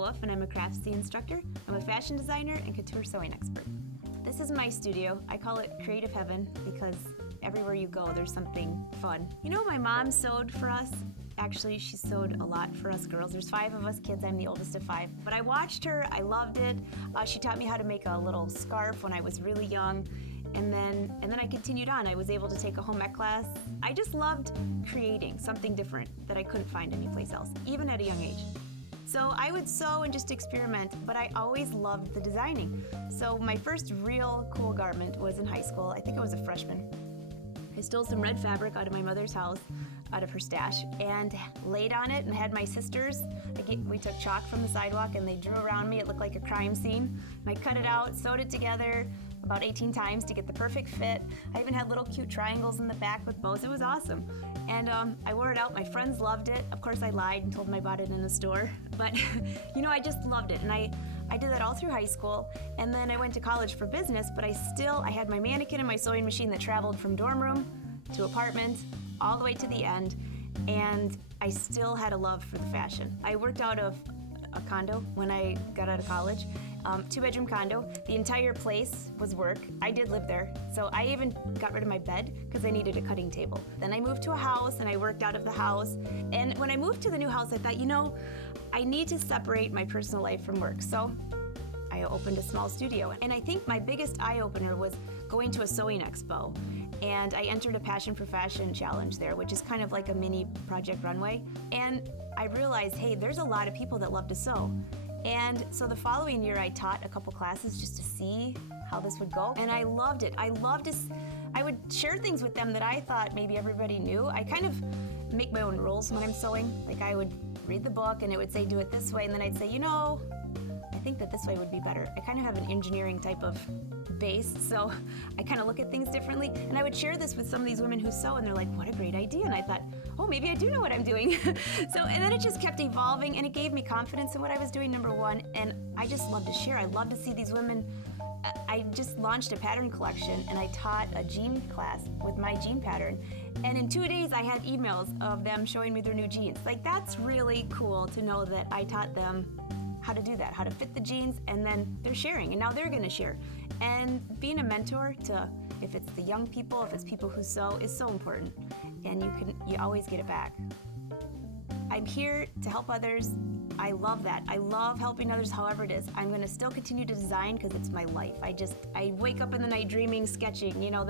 Wolf, and I'm a Craftsy instructor. I'm a fashion designer and Couture Sewing Expert. This is my studio. I call it Creative Heaven because everywhere you go, there's something fun. You know, my mom sewed for us. Actually, she sewed a lot for us girls. There's 5 of us kids. I'm the oldest of 5. But I watched her. I loved it. She taught me how to make a little scarf when I was really young. And then I continued on. I was able to take a home ec class. I just loved creating something different that I couldn't find anyplace else, even at a young age. So I would sew and just experiment, but I always loved the designing. So my first real cool garment was in high school. I think I was a freshman. I stole some red fabric out of my mother's house, out of her stash, and laid on it and had my sisters. We took chalk from the sidewalk and they drew around me. It looked like a crime scene. And I cut it out, sewed it together about 18 times to get the perfect fit. I even had little cute triangles in the back with bows. It was awesome. And I wore it out. My friends loved it. Of course, I lied and told them I bought it in a store. But, you know, I just loved it. And I did that all through high school. And then I went to college for business, but I had my mannequin and my sewing machine that traveled from dorm room to apartment all the way to the end. And I still had a love for the fashion. I worked out of a condo when I got out of college. 2-bedroom condo. The entire place was work. I did live there, so I even got rid of my bed because I needed a cutting table. Then I moved to a house and I worked out of the house. And when I moved to the new house, I thought, you know, I need to separate my personal life from work. So I opened a small studio. And I think my biggest eye-opener was going to a sewing expo. And I entered a Passion for Fashion challenge there, which is kind of like a mini Project Runway. And I realized, hey, there's a lot of people that love to sew. And so the following year, I taught a couple classes just to see how this would go. And I loved it. I would share things with them that I thought maybe everybody knew. I kind of make my own rules when I'm sewing. Like I would read the book and it would say, do it this way. And then I'd say, you know, I think that this way would be better. I kind of have an engineering type of base, so I kind of look at things differently. And I would share this with some of these women who sew, and they're like, what a great idea. And I thought, oh, maybe I do know what I'm doing. And then it just kept evolving, and it gave me confidence in what I was doing, number one. And I just love to share. I love to see these women. I just launched a pattern collection, and I taught a jean class with my jean pattern. And in 2 days, I had emails of them showing me their new jeans. Like, that's really cool to know that I taught them how to do that, how to fit the jeans, and then they're sharing, and now they're gonna share. And being a mentor to, if it's the young people, if it's people who sew, is so important. And you always get it back. I'm here to help others. I love that. I love helping others however it is. I'm gonna still continue to design because it's my life. I wake up in the night dreaming, sketching, you know,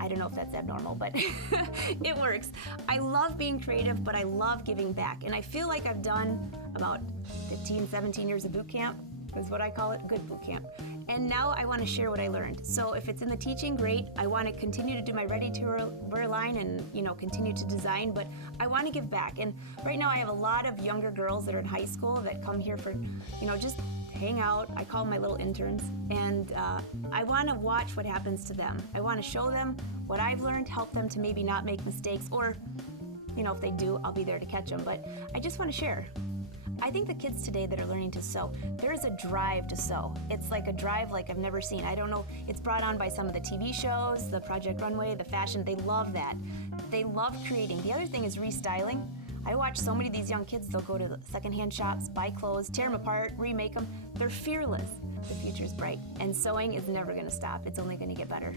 I don't know if that's abnormal, but it works. I love being creative, but I love giving back. And I feel like I've done about 15, 17 years of boot camp, is what I call it, good boot camp. And now I want to share what I learned. So if it's in the teaching, great. I want to continue to do my ready-to-wear line and, you know, continue to design, but I want to give back. And right now I have a lot of younger girls that are in high school that come here for, you know, just hang out. I call them my little interns. And I want to watch what happens to them. I want to show them what I've learned, help them to maybe not make mistakes, or, you know, if they do, I'll be there to catch them. But I just want to share. I think the kids today that are learning to sew, there is a drive to sew. It's like a drive like I've never seen. I don't know, it's brought on by some of the TV shows, the Project Runway, the fashion. They love that. They love creating. The other thing is restyling. I watch so many of these young kids, they'll go to the secondhand shops, buy clothes, tear them apart, remake them. They're fearless. The future's bright, and sewing is never gonna stop. It's only gonna get better.